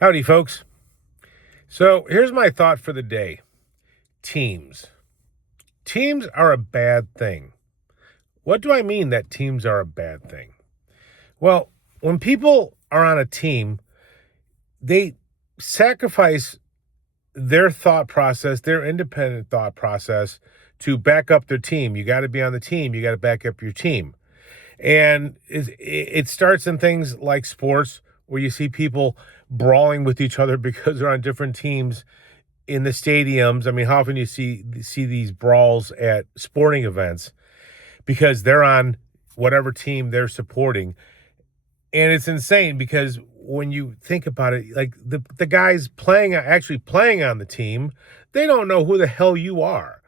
Howdy, folks. So here's my thought for the day. Teams. Teams are a bad thing. What do I mean that teams are a bad thing? Well, when people are on a team, they sacrifice their thought process, their independent thought process to back up their team. You got to be on the team, you got to back up your team. And it starts in things like sports where you see people brawling with each other because they're on different teams in the stadiums. I mean, how often you see these brawls at sporting events because they're on whatever team they're supporting. And it's insane because when you think about it, like the guys actually playing on the team, they don't know who the hell you are.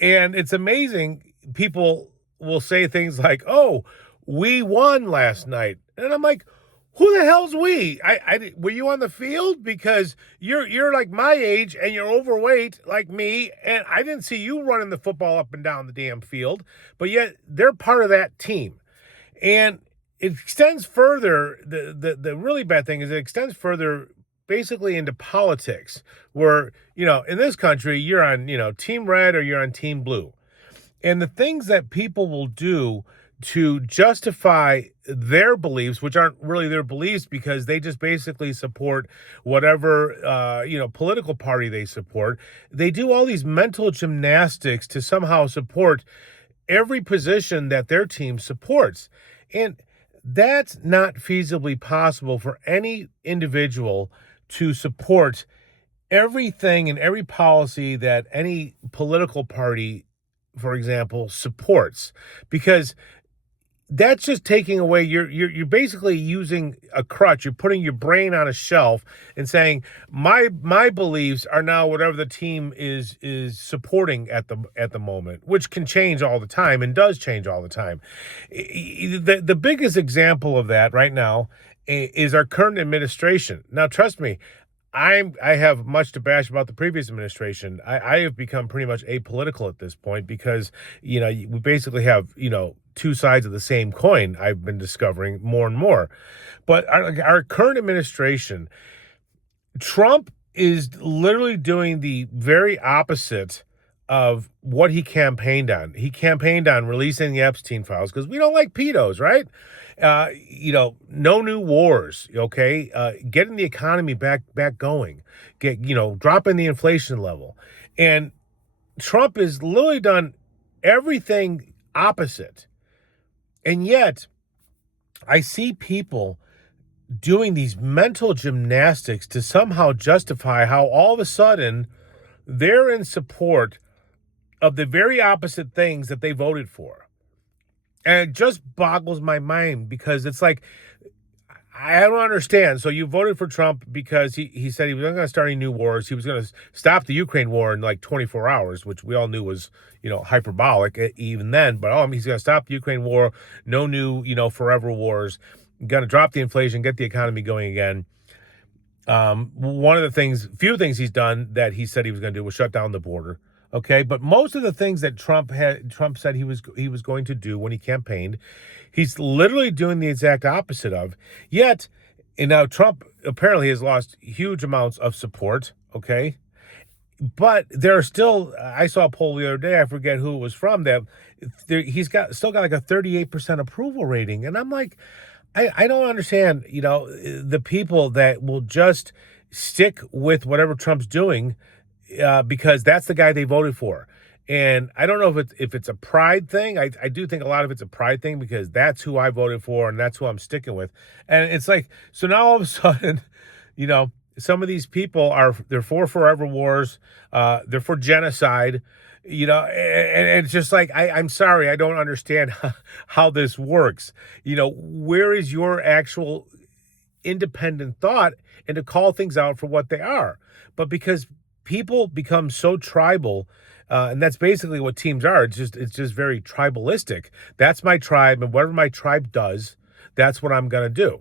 And it's amazing. People will say things like, "Oh, we won last night," and I'm like, "Who the hell's we? Were you on the field? Because you're like my age and you're overweight like me, and I didn't see you running the football up and down the damn field. But yet they're part of that team, and it extends further. The really bad thing is it extends further." Basically into politics, where in this country you're on team red or you're on team blue, and the things that people will do to justify their beliefs, which aren't really their beliefs because they just basically support whatever political party they support. They do all these mental gymnastics to somehow support every position that their team supports, and that's not feasibly possible for any individual to support everything and every policy that any political party, for example, supports, because that's just taking away you're basically using a crutch. You're putting your brain on a shelf and saying my beliefs are now whatever the team is supporting at the moment, which can change all the time and does change all the time. The biggest example of that right now is our current administration. Now, trust me, I have much to bash about the previous administration. I have become pretty much apolitical at this point because, we basically have, two sides of the same coin. I've been discovering more and more. But our current administration, Trump is literally doing the very opposite of what he campaigned on. He campaigned on releasing the Epstein files because we don't like pedos, right? No new wars, okay? Getting the economy back going, dropping the inflation level. And Trump has literally done everything opposite. And yet, I see people doing these mental gymnastics to somehow justify how all of a sudden they're in support of the very opposite things that they voted for. And it just boggles my mind because it's like, I don't understand. So you voted for Trump because he said he wasn't going to start any new wars. He was going to stop the Ukraine war in like 24 hours, which we all knew was, hyperbolic even then. But he's going to stop the Ukraine war. No new, forever wars. Going to drop the inflation, get the economy going again. One of the few things he's done that he said he was going to do was shut down the border. Okay, but most of the things that Trump said he was going to do when he campaigned, he's literally doing the exact opposite of. Yet, and now Trump apparently has lost huge amounts of support. Okay, but there are still. I saw a poll the other day. I forget who it was from. That he's still got like a 38% approval rating, and I'm like, I don't understand. The people that will just stick with whatever Trump's doing. Because that's the guy they voted for. And I don't know if it's a pride thing. I do think a lot of it's a pride thing because that's who I voted for and that's who I'm sticking with. And it's like, so now all of a sudden, some of these people they're for forever wars. They're for genocide, and it's just like, I'm sorry, I don't understand how this works. Where is your actual independent thought and to call things out for what they are? But because people become so tribal, and that's basically what teams are. It's just very tribalistic. That's my tribe, and whatever my tribe does, that's what I'm going to do.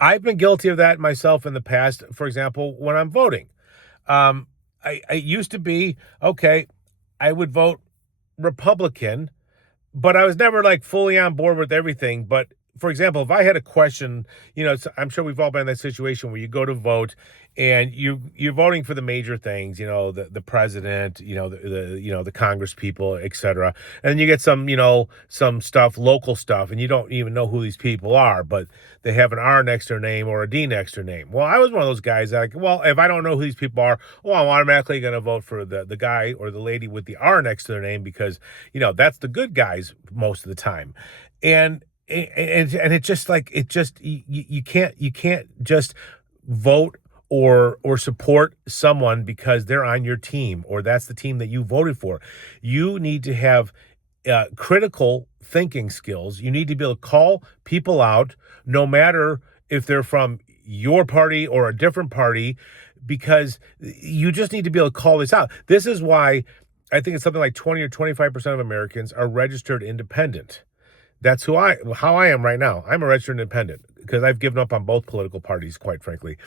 I've been guilty of that myself in the past. For example, when I'm voting, I used to be, okay, I would vote Republican, but I was never like fully on board with everything. But for example, if I had a question, I'm sure we've all been in that situation where you go to vote and you're voting for the major things, the president, the Congress people, et cetera. And then you get some stuff, local stuff, and you don't even know who these people are, but they have an R next to their name or a D next to their name. Well, I was one of those guys that, well, if I don't know who these people are, well, I'm automatically going to vote for the guy or the lady with the R next to their name because, that's the good guys most of the time. And it's just like you can't just vote or support someone because they're on your team or that's the team that you voted for. You need to have critical thinking skills. You need to be able to call people out, no matter if they're from your party or a different party, because you just need to be able to call this out. This is why I think it's something like 20 or 25% of Americans are registered independent. That's how I am right now. I'm a registered independent because I've given up on both political parties, quite frankly.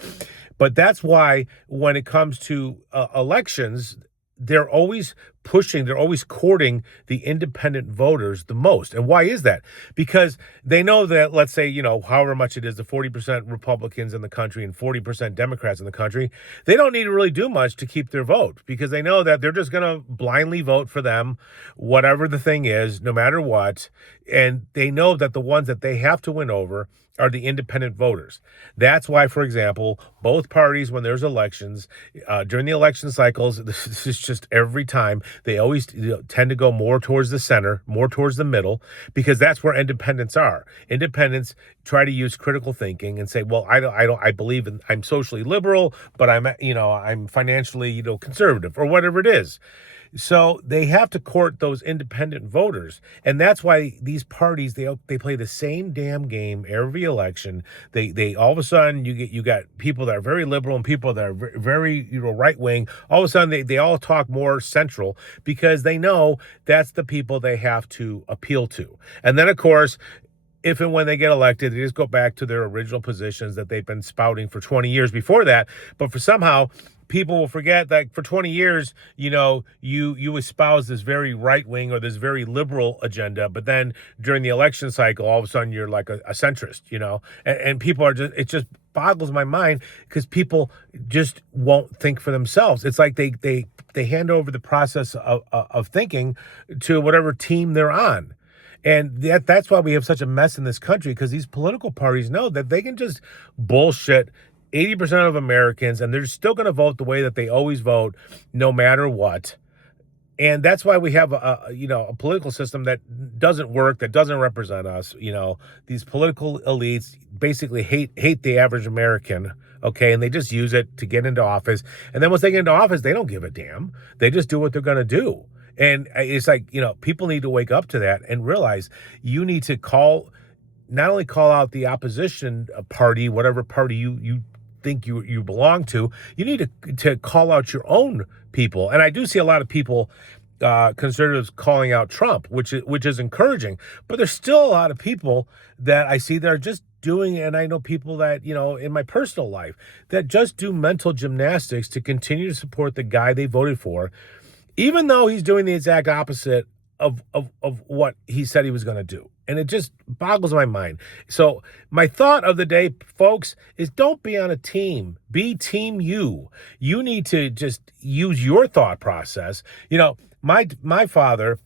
But that's why when it comes to elections, they're always they're always courting the independent voters the most. And why is that? Because they know that, let's say, however much it is, the 40% Republicans in the country and 40% Democrats in the country, they don't need to really do much to keep their vote because they know that they're just going to blindly vote for them, whatever the thing is, no matter what. And they know that the ones that they have to win over are the independent voters. That's why, for example, both parties, when there's elections, during the election cycles, this is just every time, they always tend to go more towards the center, more towards the middle, because that's where independents are. Independents try to use critical thinking and say, well, I believe I'm socially liberal, but I'm financially, conservative or whatever it is. So they have to court those independent voters. And that's why these parties, they play the same damn game every election. They all of a sudden you got people that are very liberal and people that are very right wing. All of a sudden they all talk more central because they know that's the people they have to appeal to. And then, of course, if and when they get elected, they just go back to their original positions that they've been spouting for 20 years before that. But for somehow people will forget that for 20 years, you espouse this very right wing or this very liberal agenda. But then during the election cycle, all of a sudden you're like a centrist, and people are it just boggles my mind because people just won't think for themselves. It's like they hand over the process of thinking to whatever team they're on. And that's why we have such a mess in this country, because these political parties know that they can just bullshit 80% of Americans, and they're still going to vote the way that they always vote, no matter what. And that's why we have a political system that doesn't work, that doesn't represent us. These political elites basically hate the average American. Okay, and they just use it to get into office. And then once they get into office, they don't give a damn. They just do what they're going to do. And it's like, people need to wake up to that and realize you need to not only call out the opposition party, whatever party you think you belong to, you need to call out your own people. And I do see a lot of people, conservatives, calling out Trump, which is encouraging. But there's still a lot of people that I see that are just doing, and I know people that, in my personal life, that just do mental gymnastics to continue to support the guy they voted for, even though he's doing the exact opposite of what he said he was going to do. And it just boggles my mind. So my thought of the day, folks, is don't be on a team. Be team you. You need to just use your thought process. My father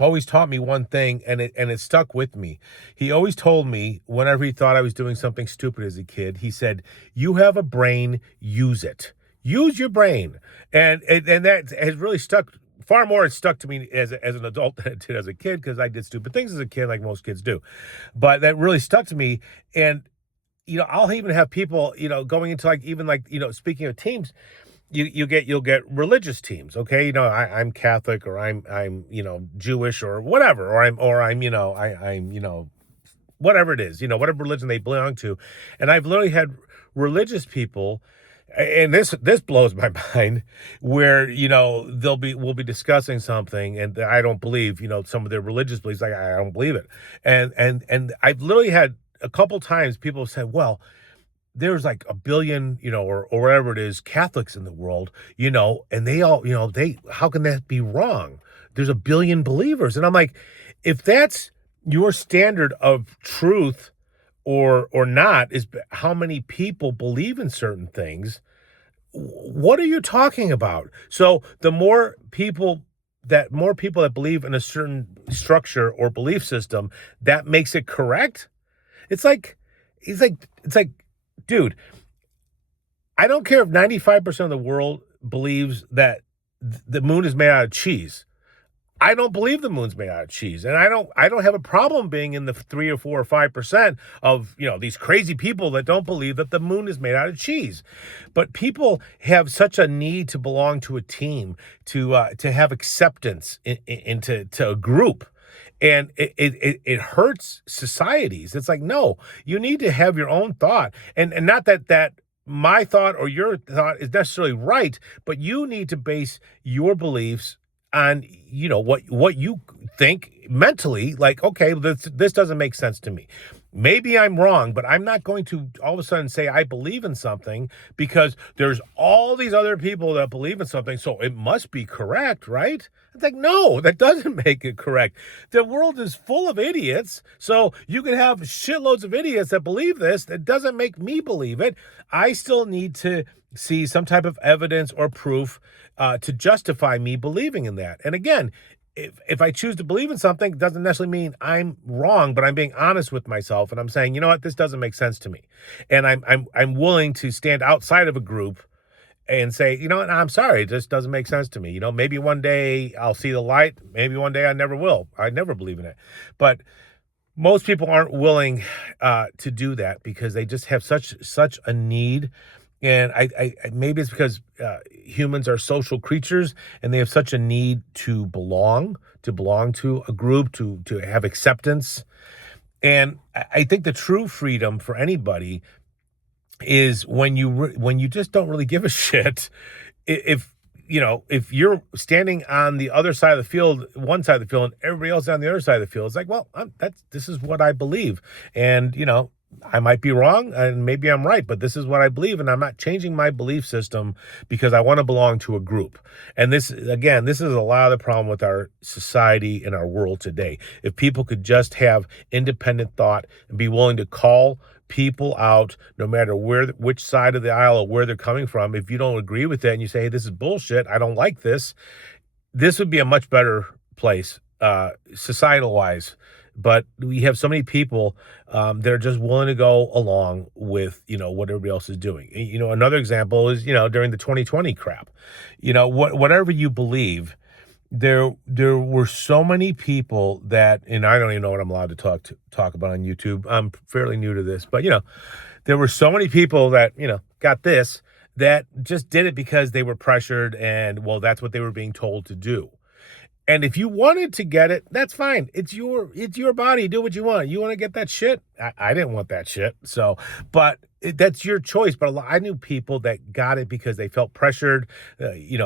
always taught me one thing, and it stuck with me. He always told me, whenever he thought I was doing something stupid as a kid, he said, "You have a brain, use it. Use your brain." And that has really stuck. Far more it stuck to me as an adult than it did as a kid, because I did stupid things as a kid, like most kids do. But that really stuck to me. And I'll even have people going into speaking of teams, you'll get religious teams. Okay, I'm Catholic, or I'm Jewish, or whatever, or I'm whatever it is, whatever religion they belong to. And I've literally had religious people. And this blows my mind, where we'll be discussing something, and I don't believe some of their religious beliefs. I don't believe it, and I've literally had a couple times people have said, well, there's like a billion or whatever it is Catholics in the world, and they all how can that be wrong? There's a billion believers, and I'm like, if that's Your standard of truth or not is how many people believe in certain things. What are you talking about? So the more people that believe in a certain structure or belief system, that makes it correct. It's like it's like, dude, I don't care if 95% of the world believes that the moon is made out of cheese. I don't believe the moon's made out of cheese, and I don't have a problem being in the 3 or 4 or 5% of these crazy people that don't believe that the moon is made out of cheese. But people have such a need to belong to a team, to have acceptance into a group. And it hurts societies. It's like, no, you need to have your own thought, and not that my thought or your thought is necessarily right, but you need to base your beliefs on what you think mentally. Like, okay, this doesn't make sense to me. Maybe I'm wrong, but I'm not going to all of a sudden say I believe in something because there's all these other people that believe in something, so it must be correct, right? It's like, no, that doesn't make it correct. The world is full of idiots, so you can have shitloads of idiots that believe this. That doesn't make me believe it. I still need to see some type of evidence or proof to justify me believing in that. And again, if I choose to believe in something, it doesn't necessarily mean I'm wrong, but I'm being honest with myself and I'm saying, you know what, this doesn't make sense to me. And I'm willing to stand outside of a group and say, you know what, I'm sorry, this doesn't make sense to me. Maybe one day I'll see the light. Maybe one day I never will. I never believe in it. But most people aren't willing to do that because they just have such a need. And I maybe it's because humans are social creatures and they have such a need to belong to a group, to have acceptance. And I think the true freedom for anybody is when you just don't really give a shit if if you're standing on the other side of the field, one side of the field, and everybody else on the other side of the field. It's like, well, this is what I believe, and I might be wrong, and maybe I'm right, but this is what I believe, and I'm not changing my belief system because I want to belong to a group. And this is a lot of the problem with our society and our world today. If people could just have independent thought and be willing to call people out, no matter which side of the aisle or where they're coming from. If you don't agree with that and you say, hey, this is bullshit, I don't like this would be a much better place, societal wise. But we have so many people that are just willing to go along with what everybody else is doing. Another example is during the 2020 crap. Whatever you believe, there were so many people that, and I don't even know what I'm allowed to talk about on YouTube. I'm fairly new to this, but there were so many people that got this, that just did it because they were pressured, and well, that's what they were being told to do. And if you wanted to get it, that's fine. It's your body. Do what you want. You want to get that shit? I didn't want that shit. So, but that's your choice. But I knew people that got it because they felt pressured,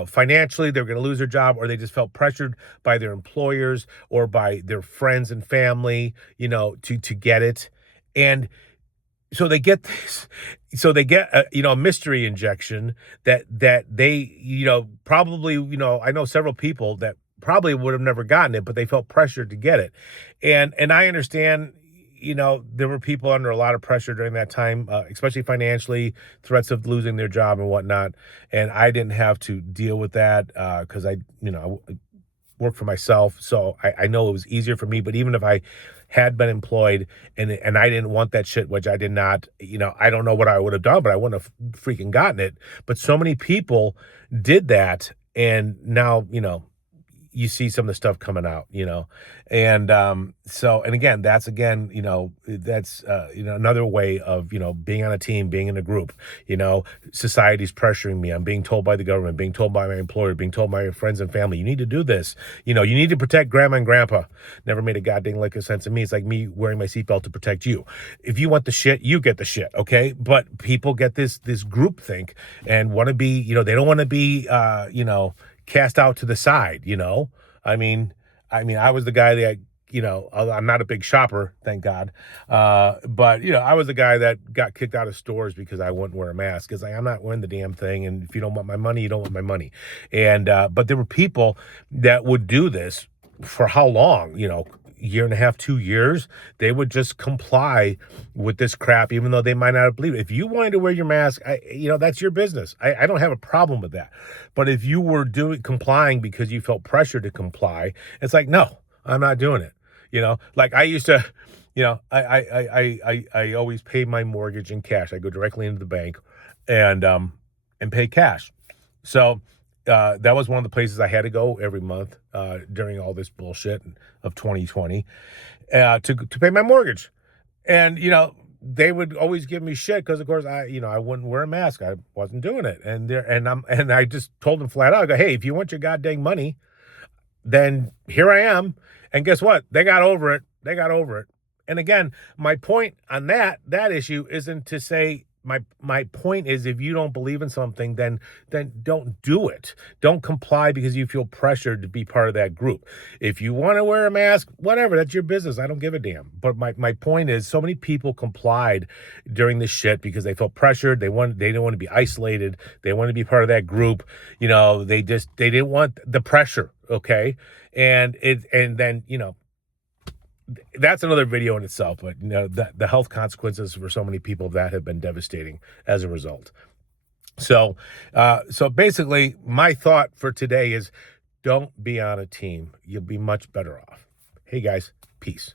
financially, they were going to lose their job, or they just felt pressured by their employers or by their friends and family, to get it. And so they get this. So they get a mystery injection that they probably I know several people that probably would have never gotten it, but they felt pressured to get it. And I understand, there were people under a lot of pressure during that time, especially financially, threats of losing their job and whatnot. And I didn't have to deal with that because I work for myself. So I know it was easier for me. But even if I had been employed and I didn't want that shit, which I did not, I don't know what I would have done, but I wouldn't have freaking gotten it. But so many people did that. And now, you see some of the stuff coming out, and and again, that's another way of, being on a team, being in a group, society's pressuring me. I'm being told by the government, being told by my employer, being told by my friends and family, you need to do this, you need to protect grandma and grandpa. Never made a goddamn lick of sense to me. It's like me wearing my seatbelt to protect you. If you want the shit, you get the shit. Okay. But people get this group think and want to be, they don't want to be, cast out to the side, I mean, I was the guy that, I'm not a big shopper, thank God. But, I was the guy that got kicked out of stores because I wouldn't wear a mask. Because I'm not wearing the damn thing. And if you don't want my money, you don't want my money. And, but there were people that would do this for how long, year and a half, 2 years, they would just comply with this crap, even though they might not believe it. If you wanted to wear your mask, that's your business. I don't have a problem with that. But if you were complying because you felt pressure to comply, it's like, no, I'm not doing it. Like I used to, I always pay my mortgage in cash. I go directly into the bank and pay cash. So that was one of the places I had to go every month during all this bullshit of 2020 to pay my mortgage. And, they would always give me shit because, of course, I wouldn't wear a mask. I wasn't doing it. And I just told them flat out, I go, hey, if you want your goddamn money, then here I am. And guess what? They got over it. And again, my point on that issue isn't to say, my point is, if you don't believe in something, then don't do it. Don't comply because you feel pressured to be part of that group. If you want to wear a mask, whatever, that's your business. I don't give a damn. But my point is, so many people complied during this shit because they felt pressured. They didn't want to be isolated. They wanted to be part of that group. They didn't want the pressure. Okay. And then that's another video in itself, but the health consequences for so many people of that have been devastating as a result. So basically my thought for today is, don't be on a team. You'll be much better off. Hey guys, peace.